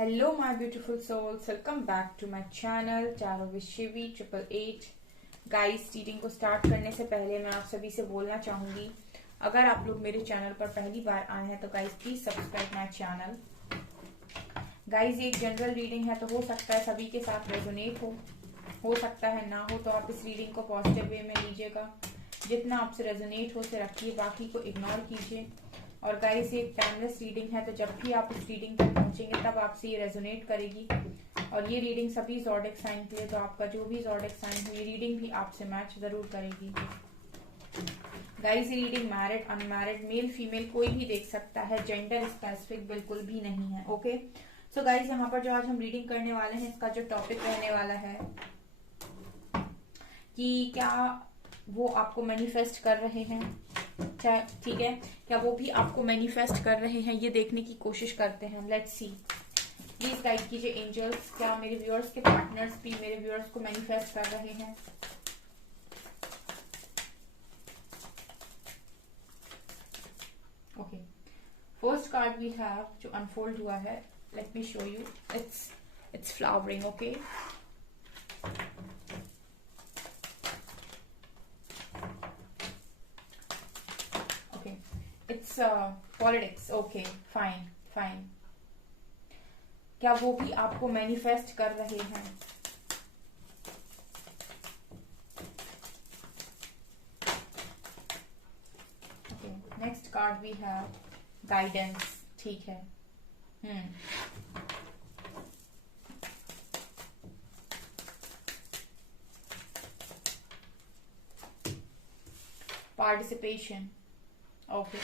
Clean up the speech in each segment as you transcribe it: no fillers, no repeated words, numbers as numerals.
Hello my beautiful souls, welcome back to my channel Tarot with Shivi 888। Guys, reading को start करने से पहले मैं आप सभी से बोलना चाहूंगी, अगर आप लोग मेरे चैनल पर पहली बार आए हैं तो guys please subscribe my channel. Guys, ये एक जनरल रीडिंग है तो हो सकता है सभी के साथ रेजोनेट हो सकता है ना हो, तो आप इस रीडिंग को पॉजिटिव वे में लीजिएगा। जितना आपसे रेजोनेट हो उसे रखिए, बाकी को इग्नोर कीजिए। और गाइस, ये एक टाइमलेस रीडिंग है तो जब भी आप इस रीडिंग तक पहुंचेंगे तब आपसे ये रेजोनेट करेगी। और ये रीडिंग सभी ज़ोडिक साइन के लिए, तो आपका जो भी ज़ोडिक साइन है ये रीडिंग भी आपसे मैच जरूर करेगी। गाइस, ये reading married unmarried male female कोई भी देख सकता है, जेंडर स्पेसिफिक बिल्कुल भी नहीं है। ओके, सो गाइस, यहाँ पर जो आज हम रीडिंग करने वाले हैं इसका जो टॉपिक रहने वाला है कि क्या वो आपको मैनिफेस्ट कर रहे हैं, ठीक है, क्या वो भी आपको मैनिफेस्ट कर रहे हैं, ये देखने की कोशिश करते हैं। लेट्स सी, प्लीज गाइड कीजिए एंजल्स, क्या मेरे व्यूअर्स के पार्टनर्स भी मेरे व्यूअर्स को मैनिफेस्ट कर रहे हैं। Okay, first card we have जो अनफोल्ड हुआ है, let me show you, it's flowering. Okay, it's politics. Okay, fine fine, क्या वो भी आपको मैनिफेस्ट कर रहे हैं। Okay, next card we have guidance. ठीक है, participation. Okay,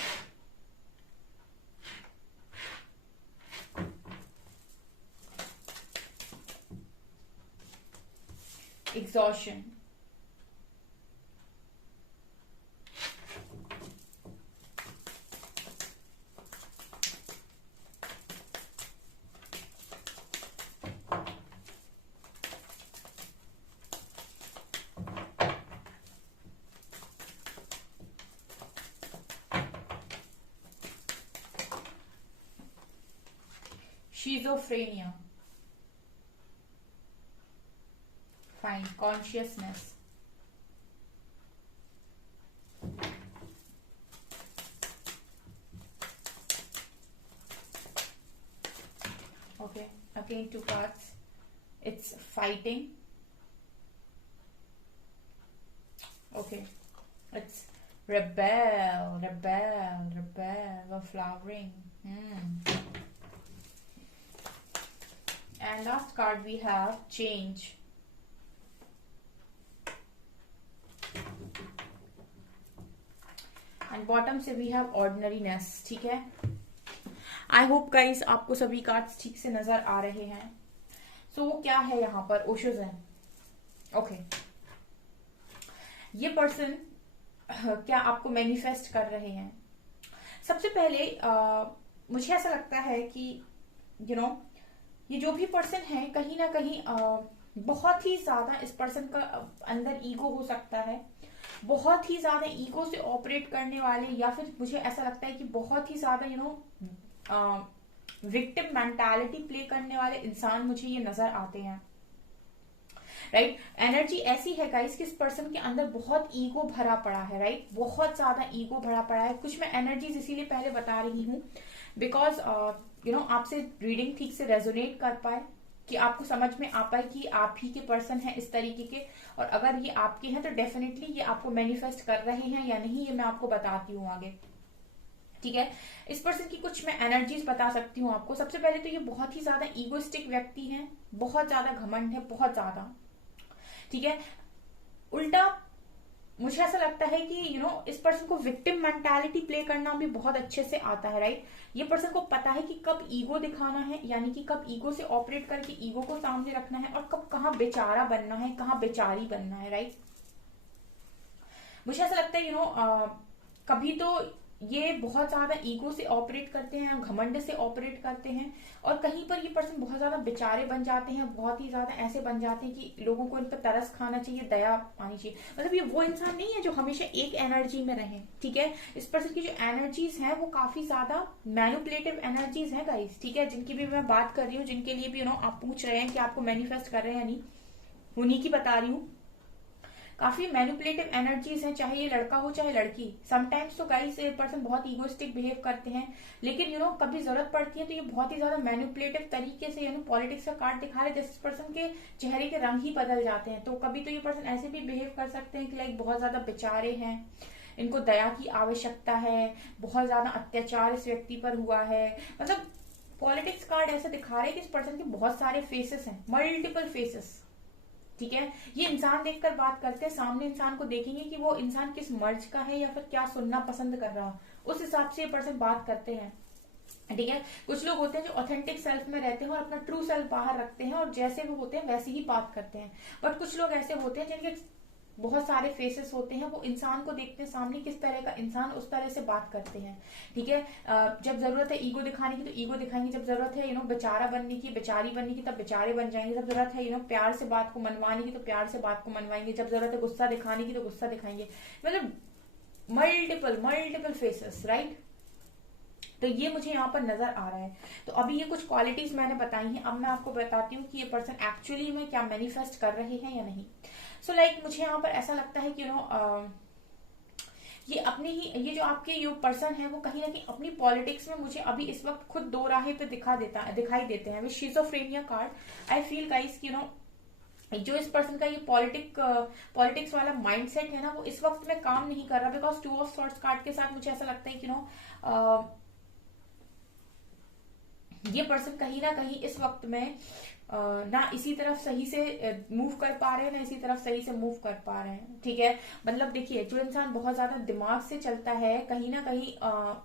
exhaustion। schizophrenia। fine, consciousness। okay, again two cards, it's fighting। okay, it's rebel or flowering। and last card we have change। And bottom से we have ordinariness. ठीक है, I hope guys आपको सभी cards ठीक से नजर आ रहे हैं। सो वो क्या है यहाँ पर, ओशोजन। ओके, ये पर्सन क्या आपको मैनिफेस्ट कर रहे हैं। सबसे पहले मुझे ऐसा लगता है कि ये जो भी पर्सन है कहीं ना कहीं बहुत ही ज्यादा इस पर्सन का अंदर ईगो हो सकता है, बहुत ही ज्यादा ईगो से ऑपरेट करने वाले, या फिर मुझे ऐसा लगता है कि बहुत ही ज्यादा विक्टिम मेंटालिटी प्ले करने वाले इंसान मुझे ये नजर आते हैं। राइट, एनर्जी ऐसी है गाइस कि इस पर्सन के अंदर बहुत ईगो भरा पड़ा है। राइट, बहुत ज्यादा ईगो भरा पड़ा है। कुछ मैं एनर्जीज इसीलिए पहले बता रही हूँ बिकॉज आपसे रीडिंग ठीक से रेजोनेट कर पाए, कि आपको समझ में आ पाए कि आप ही के पर्सन हैं इस तरीके के, और अगर ये आपके हैं तो डेफिनेटली ये आपको मैनिफेस्ट कर रहे हैं या नहीं, ये मैं आपको बताती हूँ आगे। ठीक है, इस पर्सन की कुछ मैं एनर्जीज बता सकती हूँ आपको। सबसे पहले तो ये बहुत ही ज्यादा ईगोइस्टिक व्यक्ति हैं, बहुत ज्यादा घमंड है, बहुत ज्यादा। ठीक है, उल्टा मुझे ऐसा लगता है कि इस पर्सन को विक्टिम मेंटालिटी प्ले करना भी बहुत अच्छे से आता है। राइट, ये पर्सन को पता है कि कब ईगो दिखाना है, यानी कि कब ईगो से ऑपरेट करके ईगो को सामने रखना है, और कब कहाँ बेचारा बनना है, कहाँ बेचारी बनना है। राइट, मुझे ऐसा लगता है कभी तो ये बहुत ज्यादा ईगो से ऑपरेट करते हैं, घमंड से ऑपरेट करते हैं, और कहीं पर ये पर्सन बहुत ज्यादा बेचारे बन जाते हैं, बहुत ही ज्यादा ऐसे बन जाते हैं कि लोगों को इन पर तरस खाना चाहिए, दया आनी चाहिए। मतलब ये वो इंसान नहीं है जो हमेशा एक एनर्जी में रहे, ठीक है। इस पर्सन की जो एनर्जीज हैं वो काफी ज्यादा मैनिपुलेटिव एनर्जीज हैं गाइस, ठीक है, जिनकी भी मैं बात कर रही हूँ, जिनके लिए भी आप पूछ रहे हैं कि आपको मैनिफेस्ट कर रहे हैं या नहीं, उन्हीं की बता रही हूँ। काफी मैनिपुलेटिव एनर्जीज हैं, चाहे ये लड़का हो चाहे लड़की। समटाइम्स तो गाइस ये पर्सन बहुत इगोइस्टिक बिहेव करते हैं, लेकिन कभी जरूरत पड़ती है तो ये बहुत ही ज्यादा मैनिपुलेटिव तरीके से पॉलिटिक्स का कार्ड दिखा रहे, जिस पर्सन के चेहरे के रंग ही बदल जाते हैं। तो कभी तो ये पर्सन ऐसे भी बिहेव कर सकते हैं कि लाइक बहुत ज्यादा बेचारे हैं, इनको दया की आवश्यकता है, बहुत ज्यादा अत्याचार इस व्यक्ति पर हुआ है। मतलब पॉलिटिक्स कार्ड ऐसे दिखा रहे हैं कि इस पर्सन के बहुत सारे फेसेस हैं, मल्टीपल फेसेस, ठीक है। ये इंसान देखकर बात करते हैं, सामने इंसान को देखेंगे कि वो इंसान किस मर्ज का है या फिर क्या सुनना पसंद कर रहा, उस हिसाब से ये पर्सन बात करते हैं, ठीक है। कुछ लोग होते हैं जो ऑथेंटिक सेल्फ में रहते हैं और अपना ट्रू सेल्फ बाहर रखते हैं, और जैसे वो होते हैं वैसे ही बात करते हैं। बट कुछ लोग ऐसे होते हैं जिनके बहुत सारे फेसेस होते हैं, वो इंसान को देखते हैं सामने किस तरह का इंसान, उस तरह से बात करते हैं, ठीक है। जब जरूरत है ईगो दिखाने की तो ईगो दिखाएंगे, जब जरूरत है बेचारा बनने की, बेचारी बनने की, तब बेचारे बन जाएंगे, जब जरूरत है प्यार से बात को मनवाने की तो प्यार से बात को मनवाएंगे, जब जरूरत है गुस्सा दिखाने की तो गुस्सा दिखाएंगे। मतलब मल्टीपल मल्टीपल फेसेस, राइट। तो ये मुझे यहाँ पर नजर आ रहा है। तो अभी ये कुछ क्वालिटीज मैंने बताई हैं, अब मैं आपको बताती हूँ कि ये पर्सन एक्चुअली में क्या मैनिफेस्ट कर रहे हैं या नहीं। सो लाइक मुझे यहाँ पर ऐसा लगता है कि ये अपने ही, ये जो आपके ये पर्सन है वो कहीं ना कहीं अपनी पॉलिटिक्स में मुझे अभी इस वक्त खुद दो राहे पे दिखाई देते हैं। With schizophrenia card I feel guys कि जो इस पर्सन का ये पॉलिटिक्स वाला माइंडसेट है ना, वो इस वक्त में काम नहीं कर रहा, बिकॉज 2 ऑफ सॉर्ट्स कार्ड के साथ मुझे ऐसा लगता है कि ये पर्सन कहीं ना कहीं इस वक्त में ना इसी तरफ सही से मूव कर पा रहे हैं, ना इसी तरफ सही से मूव कर पा रहे हैं, ठीक है। मतलब देखिए, जो इंसान बहुत ज्यादा दिमाग से चलता है, कहीं ना कहीं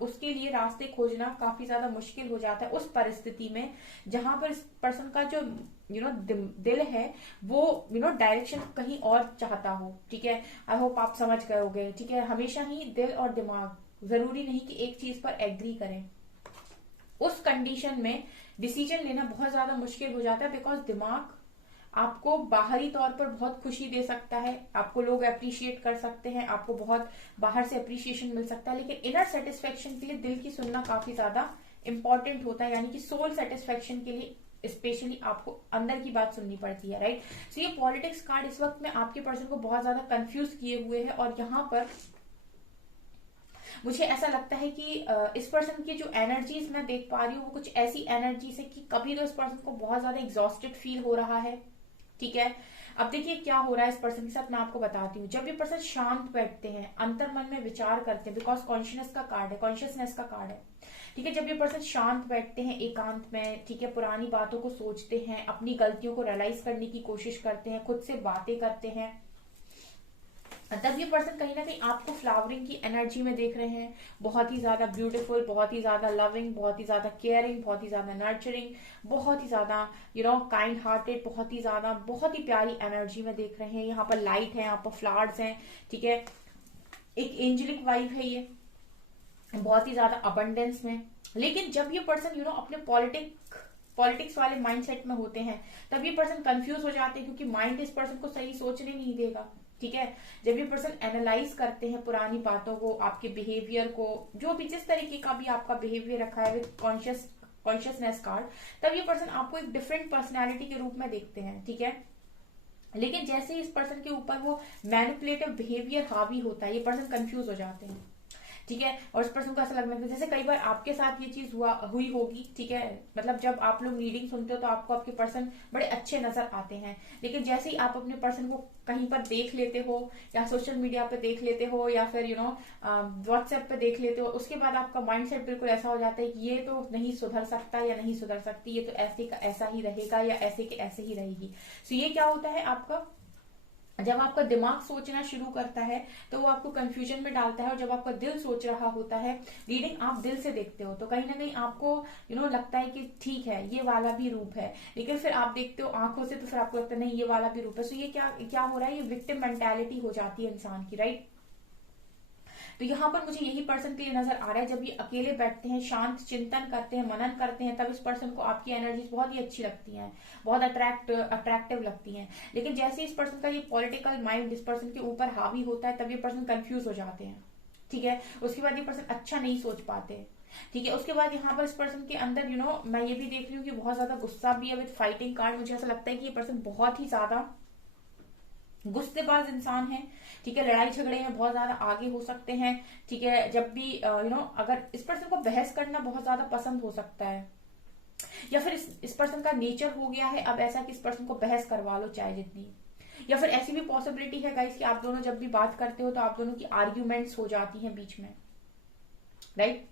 उसके लिए रास्ते खोजना काफी ज्यादा मुश्किल हो जाता है उस परिस्थिति में जहां पर इस पर्सन का जो दिल है वो डायरेक्शन कहीं और चाहता हो, ठीक है। आई होप आप समझ गए होंगे, ठीक है। हमेशा ही दिल और दिमाग जरूरी नहीं कि एक चीज पर एग्री करें, उस कंडीशन में डिसीजन लेना बहुत ज्यादा मुश्किल हो जाता है, बिकॉज दिमाग आपको बाहरी तौर पर बहुत खुशी दे सकता है, आपको लोग अप्रिशिएट कर सकते हैं, आपको बहुत बाहर से अप्रिशिएशन मिल सकता है, लेकिन इनर सेटिस्फेक्शन के लिए दिल की सुनना काफी ज्यादा इंपॉर्टेंट होता है, यानी कि सोल सेटिस्फेक्शन के लिए स्पेशली आपको अंदर की बात सुननी पड़ती है, राइट। सो ये पॉलिटिक्स कार्ड इस वक्त में आपके पर्सन को बहुत ज्यादा कंफ्यूज किए हुए है, और यहाँ पर मुझे ऐसा लगता है कि इस पर्सन की जो एनर्जीज मैं देख पा रही हूँ वो कुछ ऐसी एनर्जीज है कि कभी तो इस पर्सन को बहुत ज्यादा एग्जॉस्टेड फील हो रहा है, ठीक है। अब देखिए क्या हो रहा है इस पर्सन के साथ, मैं आपको बताती हूँ। जब ये पर्सन शांत बैठते हैं, अंतर मन में विचार करते हैं, बिकॉज कॉन्शियसनेस का कार्ड है, ठीक है। जब ये पर्सन शांत बैठते हैं एकांत में, ठीक है, पुरानी बातों को सोचते हैं, अपनी गलतियों को रियलाइज करने की कोशिश करते हैं, खुद से बातें करते हैं, तब ये पर्सन कहीं ना कहीं आपको फ्लावरिंग की एनर्जी में देख रहे हैं, बहुत ही ज्यादा ब्यूटीफुल, बहुत ही ज्यादा लविंग, बहुत ही ज्यादा केयरिंग, बहुत ही ज्यादा नर्चरिंग, बहुत ही ज्यादा काइंड हार्टेड, बहुत ही प्यारी एनर्जी में देख रहे हैं। यहाँ पर लाइट है, यहाँ पर फ्लावर्स हैं, ठीक है, एक एंजेलिक वाइब है ये, बहुत ही ज्यादा अबंडेंस में। लेकिन जब ये पर्सन अपने पॉलिटिक्स वाले माइंडसेट में होते हैं, तब ये पर्सन कंफ्यूज हो जाते हैं, क्योंकि माइंड इस पर्सन को सही सोचने नहीं देगा, ठीक है। जब ये पर्सन एनालाइज करते हैं पुरानी बातों को, आपके बिहेवियर को, जो भी जिस तरीके का भी आपका बिहेवियर रखा है विद कॉन्शियसनेस कार्ड, तब ये पर्सन आपको एक डिफरेंट पर्सनैलिटी के रूप में देखते हैं, ठीक है। लेकिन जैसे ही इस पर्सन के ऊपर वो मैनिपुलेटिव बिहेवियर हावी होता है, ये पर्सन कंफ्यूज हो जाते हैं, ठीक है। और इस पर्सन को ऐसा लगता है जैसे कई बार आपके साथ ये चीज हुई होगी, ठीक है। मतलब जब आप लोग रीडिंग सुनते हो तो आपको आपके पर्सन बड़े अच्छे नजर आते हैं, लेकिन जैसे ही आप अपने पर्सन को कहीं पर देख लेते हो, या सोशल मीडिया पे देख लेते हो, या फिर व्हाट्सएप पे देख लेते हो, उसके बाद आपका माइंडसेट बिल्कुल ऐसा हो जाता है कि ये तो नहीं सुधर सकता या नहीं सुधर सकती, ये तो ऐसे का ऐसा ही रहेगा या ऐसे के ऐसे ही रहेगी। सो ये क्या होता है, आपका जब आपका दिमाग सोचना शुरू करता है तो वो आपको कंफ्यूजन में डालता है, और जब आपका दिल सोच रहा होता है, रीडिंग आप दिल से देखते हो, तो कहीं ना कहीं आपको लगता है कि ठीक है ये वाला भी रूप है, लेकिन फिर आप देखते हो आंखों से तो फिर आपको लगता है नहीं ये वाला भी रूप है। सो ये क्या क्या हो रहा है, ये विक्टिम मेंटालिटी हो जाती है इंसान की, राइट। तो यहाँ पर मुझे यही पर्सन के लिए नजर आ रहा है, जब ये अकेले बैठते हैं, शांत चिंतन करते हैं, मनन करते हैं, तब इस पर्सन को आपकी एनर्जीज बहुत ही अच्छी लगती हैं, बहुत अट्रैक्टिव लगती हैं। लेकिन जैसे इस पर्सन का ये पॉलिटिकल माइंड इस पर्सन के ऊपर हावी होता है, तब ये पर्सन कंफ्यूज हो जाते हैं, ठीक है। उसके बाद ये पर्सन अच्छा नहीं सोच पाते, ठीक है। उसके बाद यहाँ पर इस पर्सन के अंदर मैं ये भी देख रही हूँ कि बहुत ज्यादा गुस्सा भी है विद फाइटिंग कार्ड। मुझे ऐसा लगता है कि ये पर्सन बहुत ही ज्यादा गुस्सेबाज इंसान है, ठीक है। लड़ाई झगड़े में बहुत ज्यादा आगे हो सकते हैं, ठीक है। जब भी अगर इस पर्सन को बहस करना बहुत ज्यादा पसंद हो सकता है, या फिर इस पर्सन का नेचर हो गया है अब ऐसा कि इस पर्सन को बहस करवा लो चाहे जितनी, या फिर ऐसी भी पॉसिबिलिटी है गाइस कि आप दोनों जब भी बात करते हो तो आप दोनों की आर्ग्यूमेंट्स हो जाती हैं बीच में, राइट।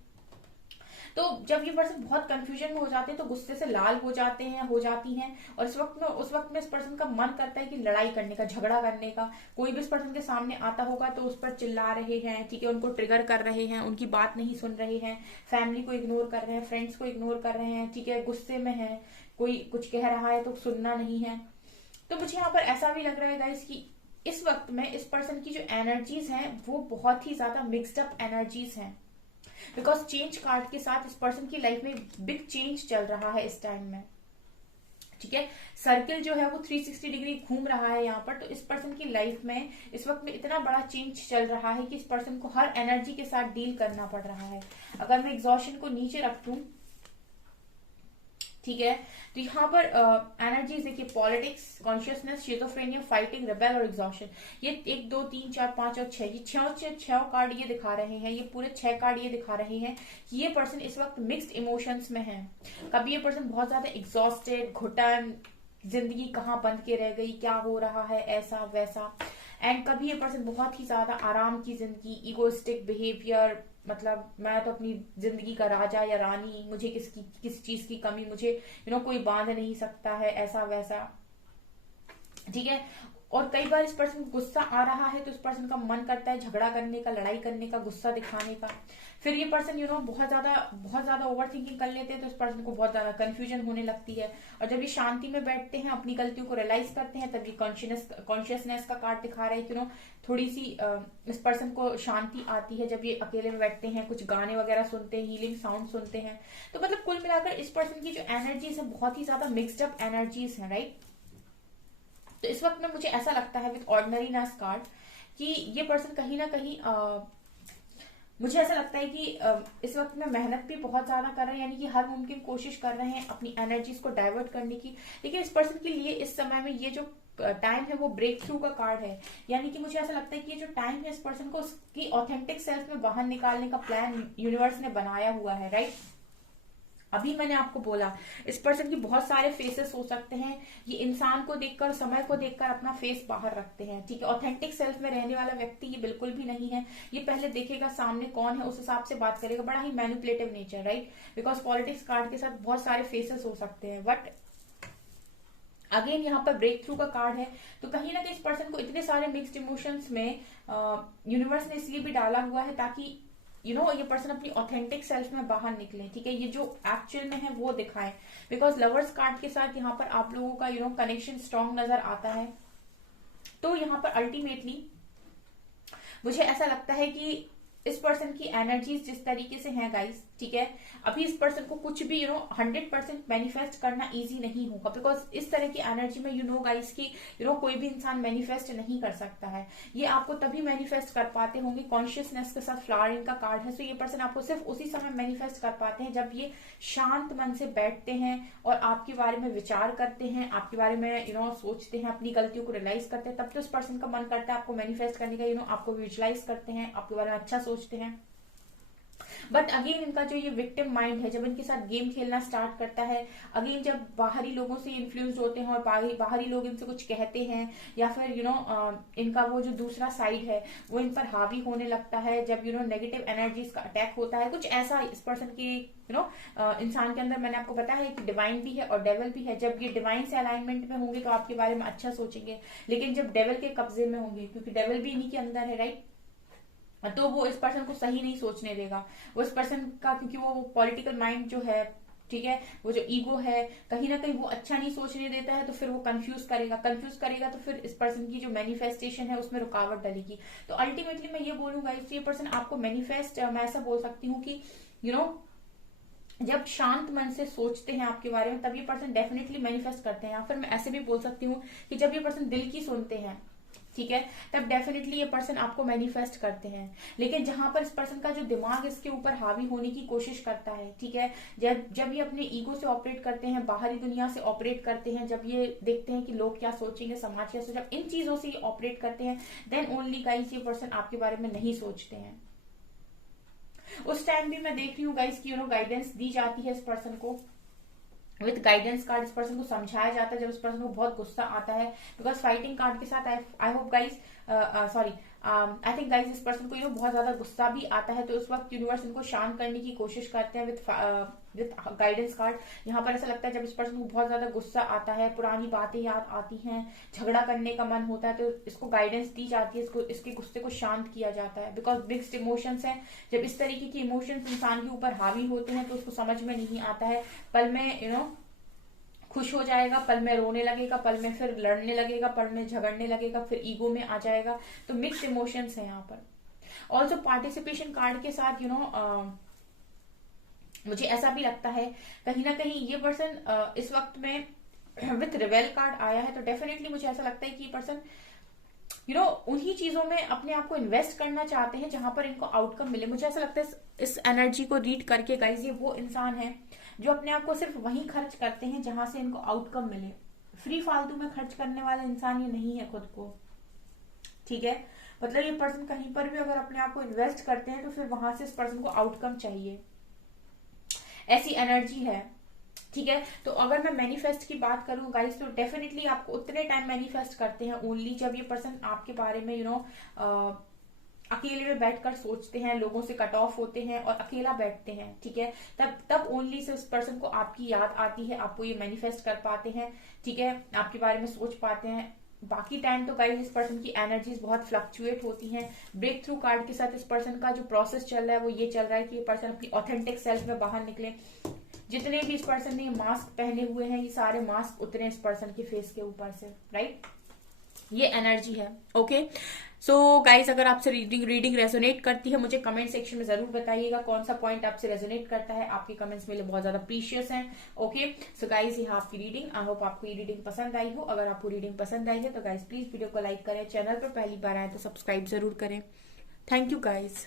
तो जब ये पर्सन बहुत कंफ्यूजन में हो जाते हैं तो गुस्से से लाल हो जाते हैं, हो जाती हैं, और उस वक्त में इस पर्सन का मन करता है कि लड़ाई करने का, झगड़ा करने का। कोई भी इस पर्सन के सामने आता होगा तो उस पर चिल्ला रहे हैं, ठीक है, उनको ट्रिगर कर रहे हैं, उनकी बात नहीं सुन रहे हैं, फैमिली को इग्नोर कर रहे हैं, फ्रेंड्स को इग्नोर कर रहे हैं, ठीक है, गुस्से में है, कोई कुछ कह रहा है तो सुनना नहीं है। तो मुझे यहाँ पर ऐसा भी लग रहा है गाइस कि इस वक्त में इस पर्सन की जो एनर्जीज हैं वो बहुत ही ज्यादा मिक्सड अप एनर्जीज हैं, बिकॉज चेंज कार्ड के साथ इस पर्सन की लाइफ में बिग चेंज चल रहा है इस टाइम में, ठीक है। सर्किल जो है वो 360 डिग्री घूम रहा है यहाँ पर। तो इस पर्सन की लाइफ में इस वक्त में इतना बड़ा चेंज चल रहा है कि इस पर्सन को हर एनर्जी के साथ डील करना पड़ रहा है। अगर मैं एग्जॉशन को नीचे रख दूं, ठीक है, तो यहाँ पर एनर्जीज देखिए, politics, consciousness, schizophrenia, fighting, rebel और एग्जॉशन। ये 1 2 3 4 5 और 6, ये छह कार्ड ये दिखा रहे हैं, ये पूरे 6 कार्ड ये दिखा रहे हैं कि ये पर्सन इस वक्त मिक्स्ड इमोशंस में है। कभी ये पर्सन बहुत ज्यादा एग्जॉस्टेड, घुटन, जिंदगी कहाँ बंद के रह गई, क्या हो रहा है, ऐसा वैसा। एंड कभी ये पर्सन बहुत ही ज्यादा आराम की जिंदगी, इगोइस्टिक बिहेवियर, मतलब मैं तो अपनी जिंदगी का राजा या रानी, मुझे किस चीज की कमी, मुझे कोई बांध नहीं सकता है, ऐसा वैसा, ठीक है। और कई बार इस पर्सन को गुस्सा आ रहा है तो इस पर्सन का मन करता है झगड़ा करने का, लड़ाई करने का, गुस्सा दिखाने का। फिर ये पर्सन बहुत ज्यादा ओवर थिंकिंग कर लेते हैं तो इस पर्सन को बहुत ज्यादा कंफ्यूजन होने लगती है। और जब ये शांति में बैठते हैं, अपनी गलतियों को रियलाइज करते हैं, तब ये कॉन्शियसनेस का कार्ड दिखा रहा है कि थोड़ी सी इस पर्सन को शांति आती है जब ये अकेले में बैठते हैं, कुछ गाने वगैरह सुनते हैं, हीलिंग साउंड सुनते हैं। तो मतलब कुल मिलाकर इस पर्सन की जो एनर्जीज है बहुत ही ज्यादा मिक्सड अप एनर्जीज है, राइट। तो इस वक्त में मुझे ऐसा लगता है विद ऑर्डिनरी नास कार्ड कि ये पर्सन कहीं ना कहीं मुझे ऐसा लगता है कि इस वक्त में मेहनत भी बहुत ज्यादा कर रहे हैं, यानी कि हर मुमकिन कोशिश कर रहे हैं अपनी एनर्जीज को डाइवर्ट करने की। लेकिन इस पर्सन के लिए इस समय में ये जो टाइम है वो ब्रेक थ्रू का कार्ड है, यानी कि मुझे ऐसा लगता है कि ये जो टाइम है इस पर्सन को उसकी ऑथेंटिक सेल्फ में बाहर निकालने का प्लान यूनिवर्स ने बनाया हुआ है, राइट। अभी मैंने आपको बोला इस पर्सन की बहुत सारे फेसेस हो सकते हैं, ये इंसान को देखकर, समय को देखकर अपना फेस बाहर रखते हैं, ठीक है। ऑथेंटिक सेल्फ में रहने वाला व्यक्ति ये बिल्कुल भी नहीं है। ये पहले देखेगा सामने कौन है, उस हिसाब से बात करेगा, बड़ा ही manipulative nature, right. Because politics card के साथ बहुत सारे फेसेस हो सकते हैं, बट अगेन यहाँ पर ब्रेक थ्रू का कार्ड है। तो कहीं ना कहीं इस पर्सन को इतने सारे मिक्स्ड इमोशंस में यूनिवर्स ने इसलिए भी डाला हुआ है ताकि ये पर्सन अपनी ऑथेंटिक सेल्फ में बाहर निकले, ठीक है, ये जो एक्चुअल में है वो दिखाएं। बिकॉज लवर्स कार्ड के साथ यहाँ पर आप लोगों का कनेक्शन स्ट्रांग नजर आता है। तो यहाँ पर अल्टीमेटली मुझे ऐसा लगता है कि इस पर्सन की एनर्जीज जिस तरीके से हैं गाइस, ठीक है, अभी इस पर्सन को कुछ भी 100% मैनिफेस्ट करना इजी नहीं होगा। बिकॉज इस तरह की एनर्जी में गाइस की कोई भी इंसान मैनिफेस्ट नहीं कर सकता है। ये आपको तभी मैनिफेस्ट कर पाते होंगे, कॉन्शियसनेस के साथ फ्लावरिंग का कार्ड है। तो ये पर्सन आपको सिर्फ उसी समय मैनिफेस्ट कर पाते हैं जब ये शांत मन से बैठते हैं और आपके बारे में विचार करते हैं, आपके बारे में सोचते हैं, अपनी गलतियों को रियलाइज करते हैं। तब तो इस पर्सन का मन करता है आपको मैनिफेस्ट करने का, आपको विजुलाइज करते हैं, आपके बारे में अच्छा सोचते हैं। बट अगेन इनका जो ये विक्टिम माइंड है, जब इनके साथ गेम खेलना स्टार्ट करता है, अगेन जब बाहरी लोगों से इन्फ्लुएंस होते हैं और बाहरी लोग इनसे कुछ कहते हैं, या फिर इनका वो जो दूसरा साइड है वो इन पर हावी होने लगता है, जब नेगेटिव एनर्जीज का अटैक होता है, कुछ ऐसा इस पर्सन की इंसान के अंदर, मैंने आपको बताया है कि डिवाइन भी है और डेविल भी है। जब ये डिवाइन से अलाइनमेंट में होंगे तो आपके बारे में अच्छा सोचेंगे, लेकिन जब डेविल के कब्जे में होंगे, क्योंकि डेविल भी इन्हीं के अंदर है, राइट, तो वो इस पर्सन को सही नहीं सोचने देगा। वो इस पर्सन का, क्योंकि वो पॉलिटिकल माइंड जो है ठीक है। वो जो ईगो है कहीं ना कहीं वो अच्छा नहीं सोचने देता है, तो फिर वो कंफ्यूज करेगा तो फिर इस पर्सन की जो मैनिफेस्टेशन है उसमें रुकावट डलेगी। तो अल्टीमेटली मैं ये बोलूंगा, इस ये पर्सन आपको मैनिफेस्ट, मैं ऐसा बोल सकती हूँ कि जब शांत मन से सोचते हैं आपके बारे में, तब ये पर्सन डेफिनेटली मैनिफेस्ट करते हैं। या फिर मैं ऐसे भी बोल सकती हूँ कि जब ये पर्सन दिल की सुनते हैं, ठीक है, तब डेफिनेटली ये पर्सन आपको मैनिफेस्ट करते हैं। लेकिन जहां पर इस पर्सन का जो दिमाग इसके ऊपर हावी होने की कोशिश करता है, ठीक है, जब ये अपने ईगो से ऑपरेट करते हैं, बाहरी दुनिया से ऑपरेट करते हैं, जब ये देखते हैं कि लोग क्या सोचेंगे, समाज क्या सोचेगा, जब इन चीजों से ये ऑपरेट करते हैं, देन ओनली गाइस ये पर्सन आपके बारे में नहीं सोचते हैं। उस टाइम भी मैं देख रही हूँ गाइस की गाइडेंस दी जाती है इस पर्सन को विद गाइडेंस कार्ड। इस पर्सन को समझाया जाता है जब इस पर्सन को बहुत गुस्सा आता है, बिकॉज फाइटिंग कार्ड के साथ I hope guys, sorry, I think guys इस पर्सन को बहुत ज्यादा गुस्सा भी आता है, तो उस वक्त यूनिवर्स इनको शांत करने की कोशिश करते हैं विद गाइडेंस कार्ड। यहाँ पर ऐसा लगता है जब इस पर्सन को बहुत ज्यादा गुस्सा आता है, पुरानी बातें याद आती हैं, झगड़ा करने का मन होता है, तो इसको गाइडेंस दी जाती है, इसके गुस्से को शांत किया जाता है, बिकॉज मिक्स्ड इमोशंस है। जब इस तरीके की इमोशंस इंसान के ऊपर हावी होते हैं तो उसको समझ में नहीं आता है, पल में खुश हो जाएगा, पल में रोने लगेगा, पल में फिर लड़ने लगेगा, पल में झगड़ने लगेगा, फिर ईगो में आ जाएगा। तो मिक्स इमोशंस है यहाँ पर। ऑल्सो पार्टिसिपेशन कार्ड के साथ मुझे ऐसा भी लगता है कहीं ना कहीं ये पर्सन इस वक्त में विथ रिवेल कार्ड आया है, तो डेफिनेटली मुझे ऐसा लगता है कि ये पर्सन उन्हीं चीजों में अपने आप को इन्वेस्ट करना चाहते हैं जहां पर इनको आउटकम मिले। मुझे ऐसा लगता है इस एनर्जी को रीड करके गाइस, ये वो इंसान है जो अपने आप को सिर्फ वहीं खर्च करते हैं जहां से इनको आउटकम मिले। फ्री फालतू में खर्च करने वाला इंसान ये नहीं है खुद को, ठीक है। मतलब ये पर्सन कहीं पर भी अगर अपने आप को इन्वेस्ट करते हैं तो फिर वहां से इस पर्सन को आउटकम चाहिए, ऐसी एनर्जी है, ठीक है। तो अगर मैं मैनिफेस्ट की बात करूं गाइस, तो डेफिनेटली आपको उतने टाइम मैनिफेस्ट करते हैं ओनली जब ये पर्सन आपके बारे में अकेले में बैठकर सोचते हैं, लोगों से कट ऑफ होते हैं और अकेला बैठते हैं, ठीक है। तब ओनली से उस पर्सन को आपकी याद आती है, आपको ये मैनिफेस्ट कर पाते हैं, ठीक है, आपके बारे में सोच पाते हैं। बाकी टाइम तो गाइस इस पर्सन की एनर्जीज बहुत फ्लक्चुएट होती हैं। ब्रेक थ्रू कार्ड के साथ इस पर्सन का जो प्रोसेस चल रहा है वो ये चल रहा है कि ये पर्सन अपनी ऑथेंटिक सेल्फ में बाहर निकले। जितने भी इस पर्सन ने मास्क पहने हुए हैं, ये सारे मास्क उतरे इस पर्सन के फेस के ऊपर से, राइट। ये एनर्जी है, ओके। सो गाइस, अगर आपसे रीडिंग रेजोनेट करती है, मुझे कमेंट सेक्शन में जरूर बताइएगा कौन सा पॉइंट आपसे रेजोनेट करता है। आपके कमेंट्स मेरे लिए बहुत ज्यादा प्रीशियस हैं, ओके। सो गाइस, ये आपकी रीडिंग, आई होप आपको ये रीडिंग पसंद आई हो। अगर आपको रीडिंग पसंद आई है तो गाइस प्लीज वीडियो को लाइक करें, चैनल पर पहली बार आए तो सब्सक्राइब जरूर करें। Thank you guys.